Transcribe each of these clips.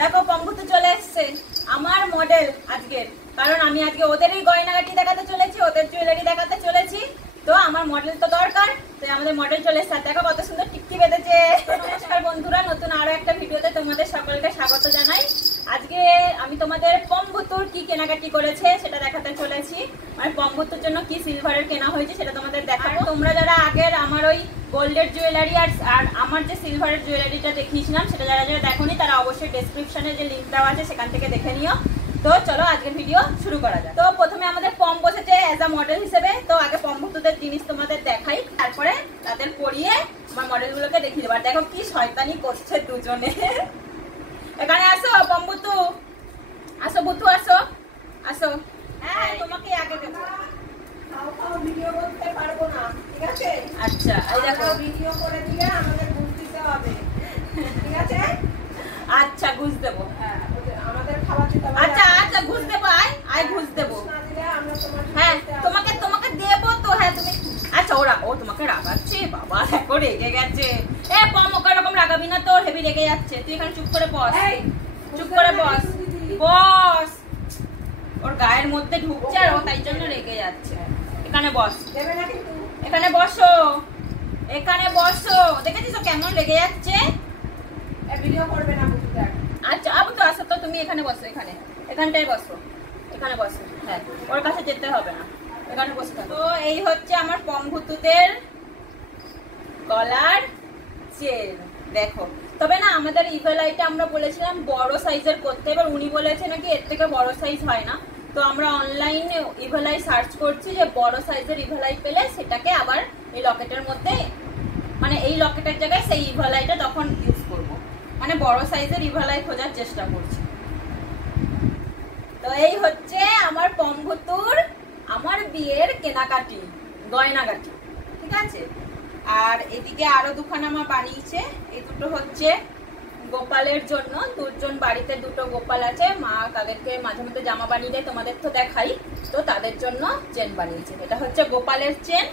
দেখো পম্বুতু চলে এসছে আমার মডেল আজকের, কারণ আমি আজকে ওদেরই গয়নাগাটি দেখাতে চলেছি, ওদের জুয়েলারি দেখাতে চলেছি। তো আমার মডেল তো দরকার, তাই আমাদের মডেল চলে এসছে। দেখো কত সুন্দর টিকটি বেঁধেছে। নমস্কার বন্ধুরা, নতুন আরো একটা ভিডিওতে তোমাদের সকলকে স্বাগত জানাই। আজকে আমি তোমাদের পম্বুতুর কি কেনাকাটি করেছে সেটা দেখাতে চলেছি, মানে পম্বুতুর জন্য কি সিলভারের কেনা হয়েছে সেটা তোমাদের দেখাবো। তোমরা যারা আগের আমার ওই গোল্ডের জুয়েলারি আর আমার যে সিলভারের জুয়েলারিটা দেখিয়েছিলাম সেটা যারা যারা দেখোনি তারা অবশ্যই ডেসক্রিপশনে যে লিঙ্ক দেওয়া আছে সেখান থেকে দেখে নিও। তো চলো আজকের ভিডিও শুরু করা যাক। তো প্রথমে আমাদের পম বসেছে অ্যাজ আ মডেল হিসেবে। তো আগে পম্বুতুদের জিনিস তোমাদের দেখাই, তারপরে তাদের পরিয়ে আমার মডেলগুলোকে দেখিয়ে দেবো। আর দেখো কি শয়তানি করছে দুজনে। এখানে আসো পম্বুতু, আসো বুতু, আসো আসো। হ্যাঁ তোমাকে আগে দেবো। ভিডিও করতে পারবো না, ঠিক আছে? আচ্ছা এই দেখো ভিডিও করে দিলে আমাদের ঘুষ দিতে হবে, ঠিক আছে? আচ্ছা ঘুষ দেবো, আমাদের খাবার দিতে হবে। আচ্ছা আচ্ছা ঘুষ দেবো, আয় ঘুষ দেবো। হ্যাঁ তোমাকে তোমাকে দেবো তো। হ্যাঁ তুমি আচ্ছা ও তোমাকে রাগাচ্ছে। বাবা দেখো রেগে গেছে। এ পম ওকে রকম রাগাবি না তো, হেভি রেগে যাচ্ছে। তুই এখানে চুপ করে বস, চুপ করে বস বস। ওর গায়ের মধ্যে ঢুকছে আর ও তাই জন্য রেগে যাচ্ছে। এখানে বস, এখানে বসো, এখানে বসো। দেখেছিস ও কেমন রেগে যাচ্ছে? ভিডিও করবে না। আচ্ছা আবু তো আসো তো, তুমি এখানে বসো, এখানটায় বসো, এখানে বসো। হ্যাঁ ওর কাছে যেতে হবে না, এখানে বসে থাকো। তো এই হচ্ছে আমার পম্বুতুদের গলার চেন। দেখো তবে না আমাদের ইভেলাইটা আমরা বলেছিলাম বড় সাইজের করতে, এবার উনি বলেছে নাকি এর থেকে বড় সাইজ হয় না। তো আমরা অনলাইনে ইভেলাই সার্চ করছি যে বড় সাইজের ইভেলাই পেলে সেটাকে আবার এই লকেটের মধ্যে, মানে এই লকেটের জায়গায় সেই ইভেলাইটা তখন ইউজ করব, মানে বড় সাইজের ইভেলাই খোঁজার চেষ্টা করছি। তো এই হচ্ছে আমার পম্বুতুর আমার বিয়ের কেনাকাটি, গয়নাগাটি, ঠিক আছে? আর এদিকে আরো দুখানা আমার বানিয়েছে। এই দুটো হচ্ছে গোপালের জন্য, দুজন বাড়িতে দুটো গোপাল আছে, মা তাদেরকে মাঝে মধ্যে জামা বানিয়ে দেয়, তোমাদের তো দেখাই। তো তাদের জন্য চেন বানিয়েছে। এটা হচ্ছে গোপালের চেন,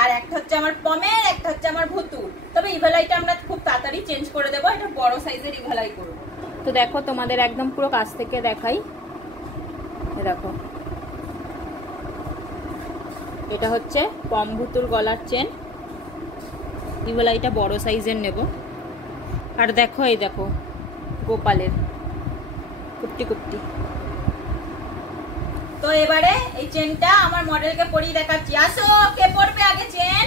আর একটা হচ্ছে আমার পমের, একটা হচ্ছে আমার ভুতুর। তবে ইভেলাইটা আমরা খুব তাড়াতাড়ি চেঞ্জ করে দেবো, এটা বড় সাইজের ইভেলাই করবো। তো দেখো তোমাদের একদম পুরো কাছ থেকে দেখাই। দেখো এটা হচ্ছে পম্বুতুর গলার চেন, ইভেলাইটা বড় সাইজের নেব। আর দেখো এই দেখো গোপালের কুপটি কুপটি। তো এবারে এই চেনটা আমার মডেলকে পরিয়ে দেখাচ্ছি। আসো কে পরবে আগে চেন?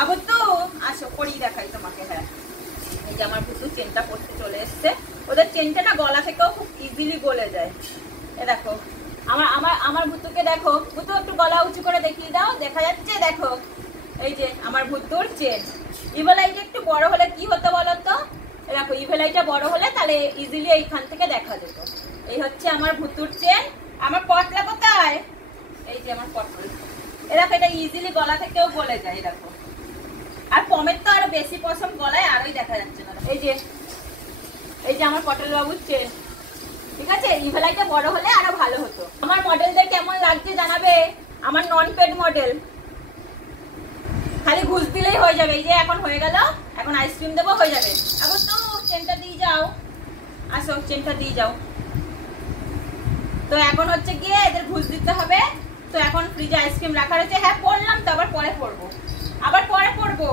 আবু তো আসো পরিয়ে দেখাই তোমাকে। হ্যাঁ এই যে আমার ভুতু চেনটা পরতে চলে এসছে। ওদের চেনটা না গলা থেকেও খুব ইজিলি গলে যায়। এ দেখো আমার আমার আমার ভুতুকে দেখো, ভুতু একটু গলা উঁচু করে দেখিয়ে দাও, দেখা যাচ্ছে? দেখো এই যে আমার ভুতুর চেন। ইভেলাইটা একটু বড় হলে কি হতো বলো তো? দেখো ইভেলাইটা বড় হলে তাহলে ইজিলি এইখান থেকে দেখা যেত। এই হচ্ছে আমার ভুতুর চেন। আমার পটলা কোথায়? এই যে আমার পটল। এরকম এটা ইজিলি গলা থেকেও গলে যায়। দেখো আর পমের তো আরো বেশি পশম, গলায় আরোই দেখা যাচ্ছে না। এই যে আমার পটল বাবুর চেন, ঠিক আছে? ইভেলাইটা বড় হলে আরো ভালো হতো। আমার মডেলদের কেমন লাগছে জানাবে। আমার নন পেড মডেল, খালি ঘুষ দিলেই হয়ে যাবে। এই যে এখন হয়ে গেল, এখন আইসক্রিম দেবো, হয়ে যাবে। এখন তো চেনটা দিয়ে যাও, আসো চেনটা দিয়ে যাও। তো এখন হচ্ছে গিয়ে এদের ঘুষ দিতে হবে। তো এখন ফ্রিজে আইসক্রিম রাখা রয়েছে। হ্যাঁ পড়লাম তো, আবার পরে পড়বো, আবার পরে পড়বো।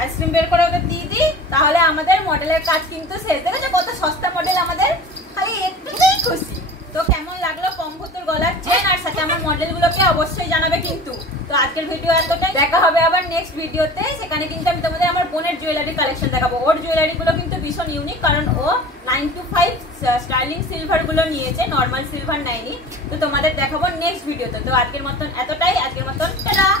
আইসক্রিম বের করে ওদের দিয়ে দিই, তাহলে আমাদের মডেলের কাজ কিন্তু শেষ। দেখেছো কত সস্তা মডেল আমাদের, খালি একটুতেই খুশি। তো কেমন লাগলো পম্বুতুর গলার চেন আর সাথে আমার মডেলগুলোকে অবশ্যই জানাবে কিন্তু। তো আজকের ভিডিও এতটাই, দেখা হবে আবার নেক্সট ভিডিওতে। সেখানে কিন্তু আমি তোমাদের আমার বোনের জুয়েলারি কালেকশন দেখাবো। ওর জুয়েলারি গুলো কিন্তু ভীষণ ইউনিক, কারণ ও 925 স্টাইলিং সিলভার গুলো নিয়েছে, নর্মাল সিলভার নেয়নি। তো তোমাদের দেখাবো নেক্সট ভিডিওতে। তো আজকের মতন এতটাই, আজকের মতন টাটা।